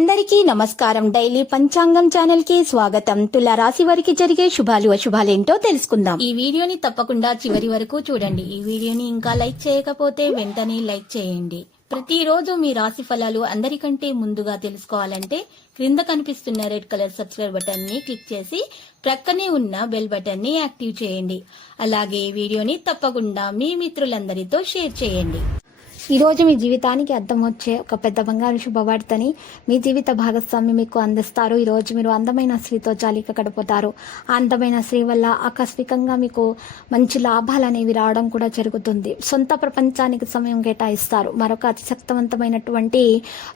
అందరికీ నమస్కారం. డైలీ పంచాంగం ఛానల్ కి స్వాగతం. తుల రాశి వారికి జరిగే శుభాలు అశుభాలేంటో తెలుసుకుందాం. ఈ వీడియోని తప్పకుండా చివరి వరకు చూడండి. ఈ వీడియోని ఇంకా లైక్ చేయకపోతే వెంటనే లైక్ చేయండి. ప్రతిరోజు మీ రాశి ఫలాలు అందరికంటే ముందుగా తెలుసుకోవాలంటే క్రింద కనిపిస్తున్న రెడ్ కలర్ సబ్స్క్రైబ్ బటన్ ని క్లిక్ చేసి ప్రక్కనే ఉన్న బెల్ బటన్ ని యాక్టివ్ చేయండి. అలాగే ఈ వీడియోని తప్పకుండా మీ మిత్రులందరితో షేర్ చేయండి. ఈ రోజు మీ జీవితానికి అర్థం వచ్చే ఒక పెద్ద బంగారు శుభవార్తని మీ జీవిత భాగస్వామి మీకు అందిస్తారు. ఈ రోజు మీరు అందమైన స్త్రీతో జాలిక గడుపుతారు. ఆ అందమైన స్త్రీ వల్ల ఆకస్మికంగా మీకు మంచి లాభాలు అనేవి రావడం కూడా జరుగుతుంది. సొంత ప్రపంచానికి సమయం కేటాయిస్తారు. మరొక అతిశక్తివంతమైనటువంటి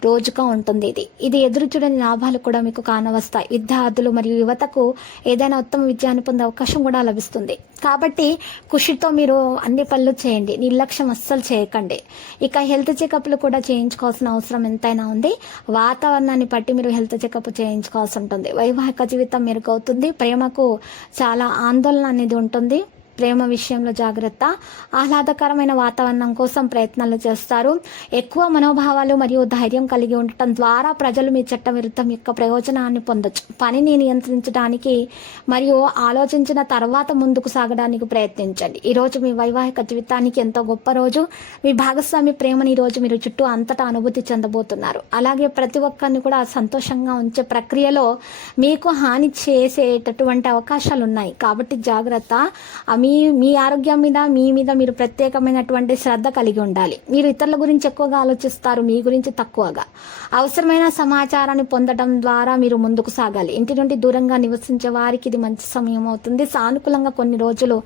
రోజుగా ఉంటుంది. ఇది ఎదురు చూడని లాభాలు కూడా మీకు కానవస్తాయి. విద్యార్థులు మరియు యువతకు ఏదైనా ఉత్తమ విజయాన్ని పొందే అవకాశం కూడా లభిస్తుంది. కాబట్టి కృషితో మీరు అన్ని పనులు చేయండి. నిర్లక్ష్యం అస్సలు చేయకండి. ఇక హెల్త్ చెకప్లు కూడా చేయించుకోవాల్సిన అవసరం ఎంతైనా ఉంది. వాతావరణాన్ని బట్టి మీరు హెల్త్ చెకప్ చేయించుకోవాల్సి ఉంటుంది. వైవాహిక జీవితం మెరుగవుతుంది. ప్రేమకు చాలా ఆందోళన అనేది ఉంటుంది. ప్రేమ విషయంలో జాగ్రత్త. ఆహ్లాదకరమైన వాతావరణం కోసం ప్రయత్నాలు చేస్తారు. ఎక్కువ మనోభావాలు మరియు ధైర్యం కలిగి ఉండటం ద్వారా ప్రజలు మీ చట్ట విరుద్ధం యొక్క ప్రయోజనాన్ని పొందొచ్చు. పనిని నియంత్రించడానికి మరియు ఆలోచించిన తర్వాత ముందుకు సాగడానికి ప్రయత్నించండి. ఈ రోజు మీ వైవాహిక జీవితానికి ఎంతో గొప్ప రోజు. మీ భాగస్వామి ప్రేమని ఈ రోజు మీరు చుట్టూ అంతటా అనుభూతి చెందబోతున్నారు. అలాగే ప్రతి ఒక్కరిని కూడా సంతోషంగా ఉంచే ప్రక్రియలో మీకు హాని చేసేటటువంటి అవకాశాలు ఉన్నాయి. కాబట్టి జాగ్రత్త. మీ ఆరోగ్యం మీద మీరు ప్రత్యేకమైనటువంటి శ్రద్ధ కలిగి ఉండాలి. మీరు ఇతరుల గురించి ఎక్కువగా ఆలోచిస్తారు, మీ గురించి తక్కువగా. అవసరమైన సమాచారాన్ని పొందడం ద్వారా మీరు ముందుకు సాగాలి. ఇంటి నుండి దూరంగా నివసించే వారికి ఇది మంచి సమయం అవుతుంది. సానుకూలంగా కొన్ని రోజులు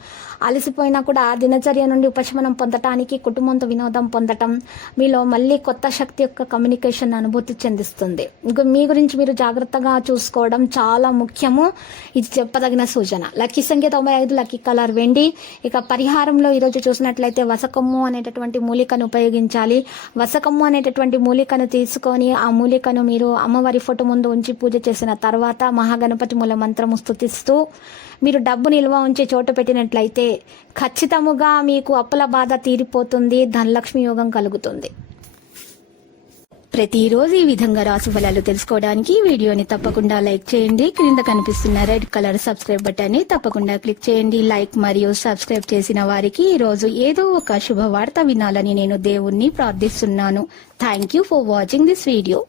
అలసిపోయినా కూడా దినచర్య నుండి ఉపశమనం పొందటానికి కుటుంబంతో వినోదం పొందటం మీలో మళ్ళీ కొత్త శక్తి యొక్క కమ్యూనికేషన్ అనుభూతి చెందిస్తుంది. మీ గురించి మీరు జాగ్రత్తగా చూసుకోవడం చాలా ముఖ్యము. ఇది చెప్పదగిన సూచన. లక్కీ సంఖ్య 95, లక్కీ కలర్ వెండి. ఇక పరిహారంలో ఈరోజు చూసినట్లయితే వసకొమ్ము అనేటటువంటి మూలికను ఉపయోగించాలి. వసకొమ్ము అనేటటువంటి మూలికను తీసుకొని ఆ మూలికను మీరు అమ్మవారి ఫోటో ముందు ఉంచి పూజ చేసిన తర్వాత మహాగణపతి మూల మంత్రము స్తుతిస్తూ మీరు డబ్బు నిల్వ ఉంచి చోటు పెట్టినట్లయితే ఖచ్చితముగా మీకు అప్పుల బాధ తీరిపోతుంది. ధనలక్ష్మి యోగం కలుగుతుంది. ప్రతిరోజు ఈ విధంగా రాశి ఫలాలు తెలుసుకోవడానికి వీడియోని తప్పకుండా లైక్ చేయండి. క్రింద కనిపిస్తున్న రెడ్ కలర్ సబ్స్క్రైబ్ బటన్ ని తప్పకుండా క్లిక్ చేయండి. లైక్ మరియు సబ్స్క్రైబ్ చేసిన వారికి ఈ రోజు ఏదో ఒక శుభవార్త వినాలని నేను దేవుణ్ణి ప్రార్థిస్తున్నాను. Thank you for watching this video.